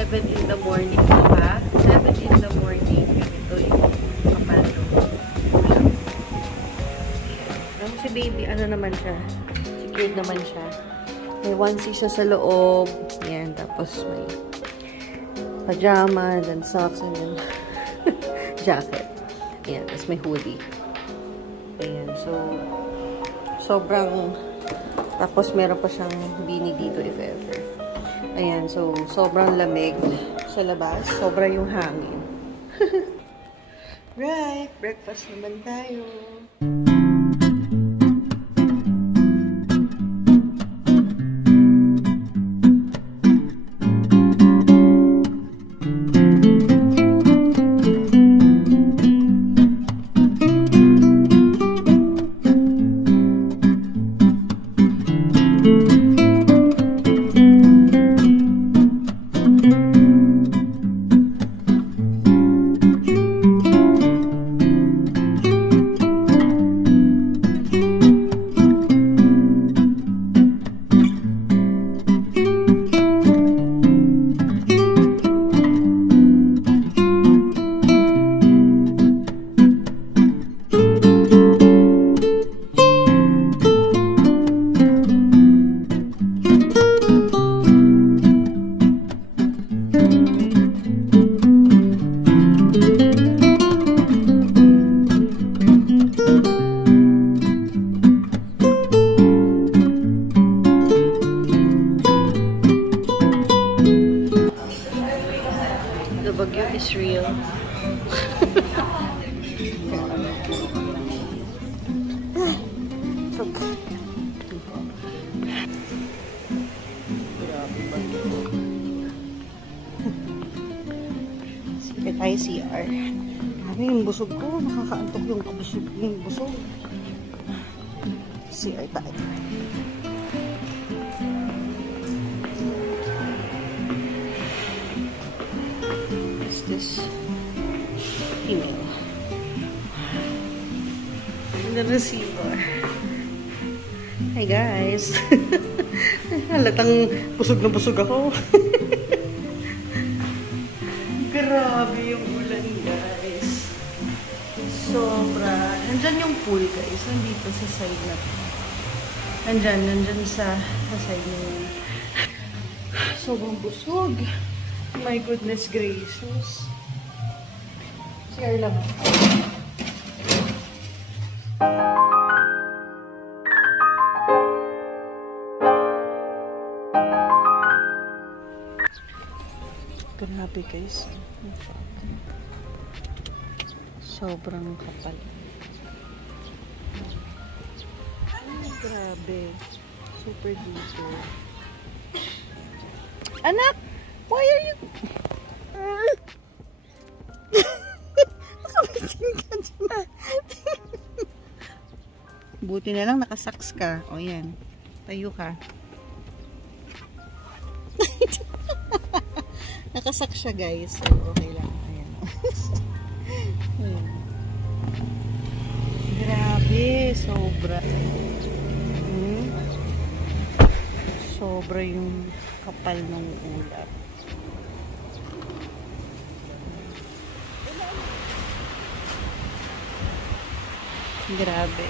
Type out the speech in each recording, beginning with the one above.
7 in the morning pa. 7 in the morning. Ganito yung kapal ng ulam. Si baby, ano naman siya? Secured naman siya. May onesie siya sa loob. Yan. Tapos may pajama, then socks, and then jacket. Ayan. Tapos may hoodie. Ayan. So, sobrang... Tapos, meron pa siyang beanie dito if ever. Ayan. So, sobrang lamig sa labas. Sobra yung hangin. Right. Breakfast naman tayo. Real. Sige tayo CR. Grabe yung busog ko. Nakakaantok yung busog. CR tayo. This email. And the receiver. Hi guys. Halatang busog na busog ako. Grabe yung ulan guys. Sobra. Nandyan yung pool guys. Nandito sa side na to. Nandyan sa side na yun. Sobrang busog. My goodness gracious. CR lang. Grabe guys. Sobrang kapal. Grabe. Super duper. Anak! Why are you... Buti na lang nakasaks ka. O yan. Tayo ka. Nakasaks siya guys. So, okay lang. Ayan. Ayan. Grabe. Sobra. Sobra yung kapal ng ulam. Grabe.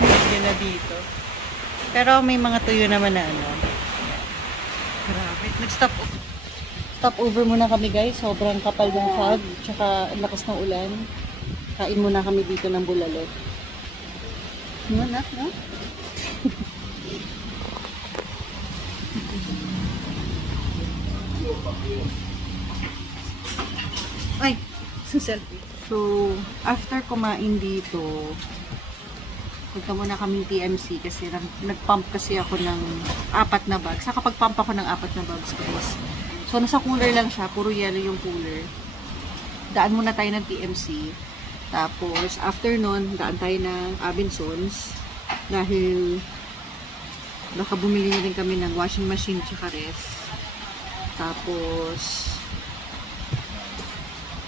Medyo na dito. Pero may mga tuyo naman na ano. Grabe. Nag-stop over muna kami guys. Sobrang kapal ng fog. Tsaka lakas ng ulan. Kain muna kami dito ng bulalo. Ano na? No? Ay! Selfie. So, after kumain dito, punta muna kaming TMC kasi nag-pump kasi ako ng 4 na bags. Saka pag-pump ako ng 4 na bags guys. So, nasa cooler lang siya. Puro yellow yung cooler. Daan muna tayo ng TMC. Tapos, after nun, daan tayo ng Abinsons. Dahil, baka bumili na rin kami ng washing machine tsaka ref. Tapos,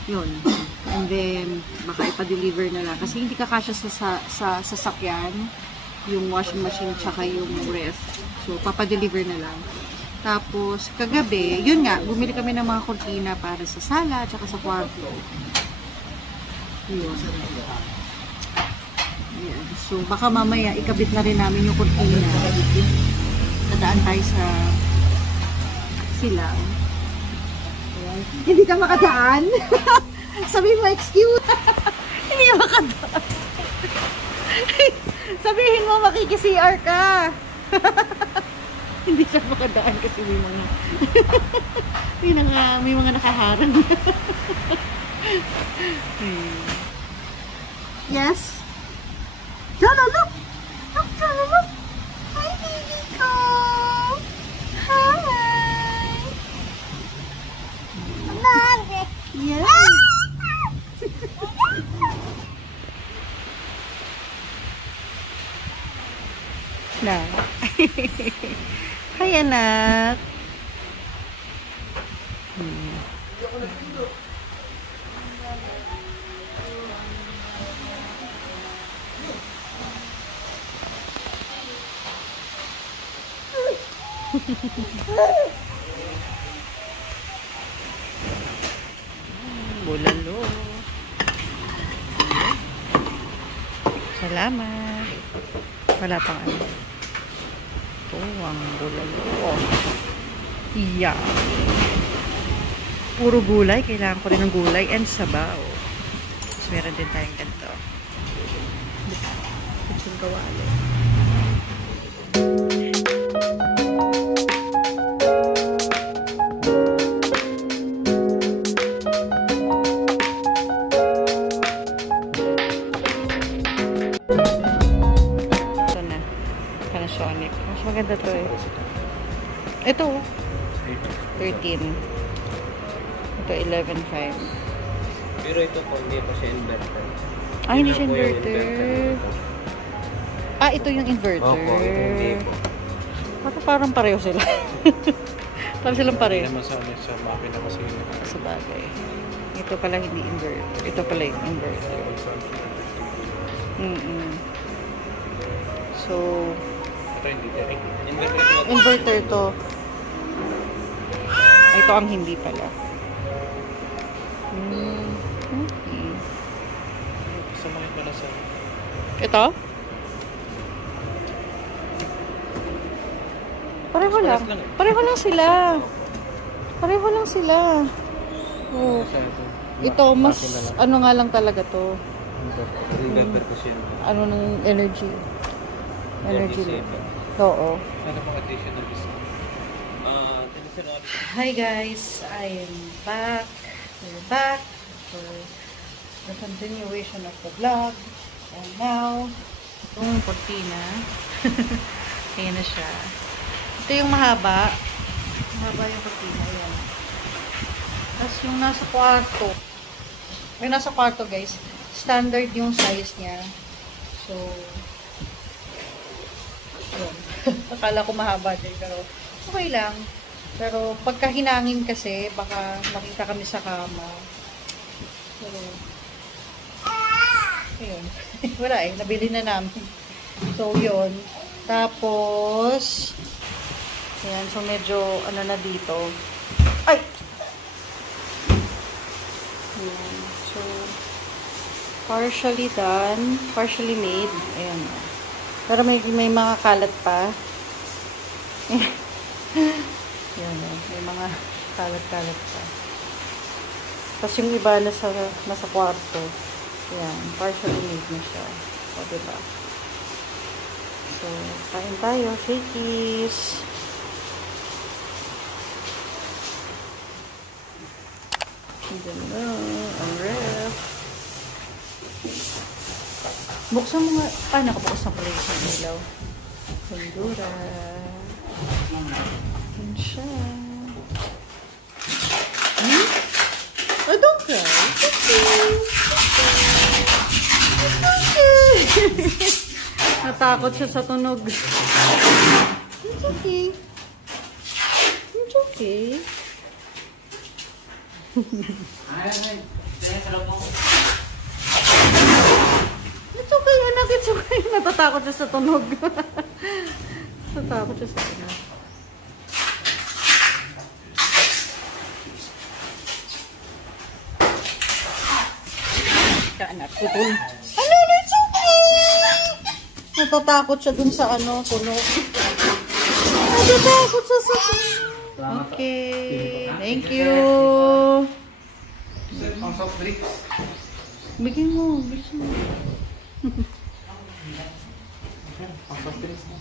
yun. And then, baka ipa-deliver na lang. Kasi hindi kakasya sa sasakyan. yung washing machine tsaka yung ref. So, papadeliver na lang. Tapos, kagabi, yun nga, bumili kami ng mga kurtina para sa sala tsaka sa kwarto. Yun. Ayan. So, baka mamaya ikabit na rin namin yung kurtina. Nadaan tayo sa silang. Ayan. Hindi ka makadaan? Sabi mo, excuse. Hindi ka makadaan. Sabihin mo, makiki-CR ka. Hindi siya makadaan kasi may mga nakaharang. Yes? Jana, look! Look, Jana, look! Hi, baby ko! Hi! Yes! Na. Hi, anak. Bulalo. Salamat. Wala pang ano. Ito ang bulalo. Iya. Puro gulay. Kailangan ko rin ng gulay and sabaw. Tapos meron din tayong ganito. Kutsing kawali. Mas maganda to eh. Ito 13. Ito 11.5. Pero ito po hindi pa siya inverter. Ah, hindi siya inverter. Ah, ito yung inverter. Opo, ito hindi po. Parang pareho sila. Parang silang pareho. Hindi naman sa makina kasi Sa bagay. Ito pala hindi inverter. Ito pala yung inverter. So, ito hindi direct. inverter to. Ito ang hindi pala. Okay. Samahin mo na sa... Ito? Pareho lang. Pareho lang sila. Pareho lang sila. Oh. Ito, mas ano nga lang talaga to. Inverter ko siya. Ano ng energy. Energy level. Oo. Ano pang additional discount? Hi guys, I am back. We're back for the continuation of the vlog. And now, itong cortina. Ayan na siya. Ito yung mahaba. Mahaba yung cortina. Ayan. Tapos yung nasa kwarto. Yung nasa kwarto guys, standard yung size niya. So, yun. Akala ko mahaba din, pero okay lang. Pero pagka hinangin kasi, baka makita kami sa kama. Pero, ayun. Wala eh, nabili na namin. So, yun. Tapos, ayan, so medyo, ano na dito. Ay! Ayan. So, partially done, partially made. Ayan. Pero may mga kalat pa. Yan, may mga kalat-kalat pa. Tapos yung iba nasa kwarto. Yan, partially made na siya. O, diba? So, kain tayo. Shakies. Diyan na, ang ref. Buksan mo nga. Ah, nakabukas na pala yung ilaw. Kundura. Yan siya. Oh, don't cry. It's okay. It's okay. Natakot siya sa tunog. It's okay. It's okay. It's okay, anak. It's okay. Natatakot siya sa tunog. Natatakot siya sa tunog. Anak ko dun. Ano, it's okay! Natatakot siya dun sa ano, tunog. Natatakot siya sa tunog. Okay, thank you. Ang soft drinks. Bigyan mo, bigyan mo. Ang soft drinks mo.